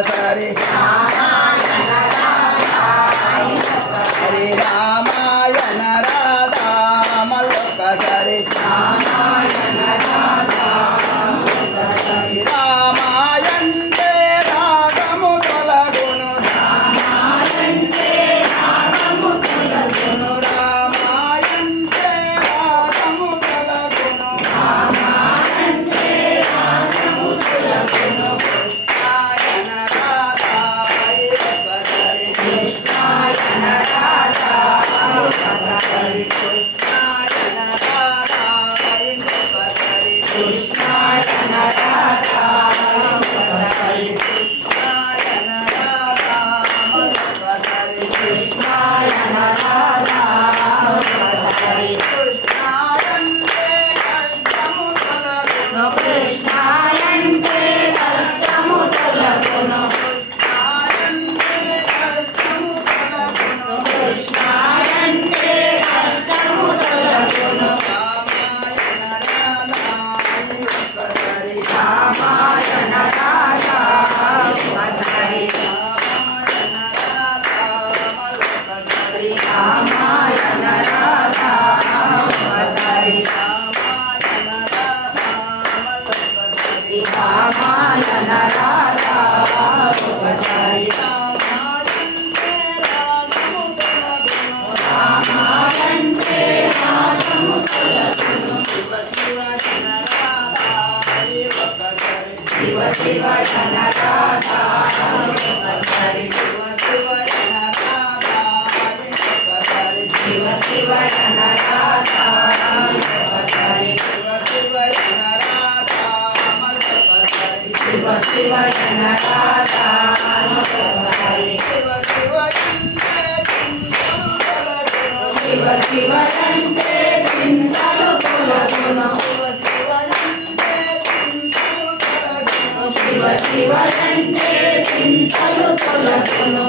ఒక్కసారి హరి రామాయణ రాధా మళ్ళొక్కసారి రామాయంటే రాగము తొలగును రామాయంటే రాగము తొలగును రామాయంటే రాగము తొలగును రామాయంటే రాగము తొలగును కృష్ణాయన రాధాయ ఒక్కసారి కృష్ణాయన రాధాయ ఒక్కసారి కృష్ణాయన రాధాయ ఒక్కసారి కృష్ణాయన కృష్ణాయంటే కష్టము తొలగును కృష్ణాయంటే కష్టము తొలగును రామాయణ రాధా ఒకసారి రామాయణ రాధా ఒకసారి రామాయణ రాధా ఒకసారి రామాయంటే రాగము తొలగును శివ శివ జన రాధా ఒకసారి శివ శివ జన రాధా ఒకసారి శివ శివ జన రాధా ఒకసారి శివ శివ అంటే చింతలు తొలగును శివ శివ అంటే చింతలు తొలగును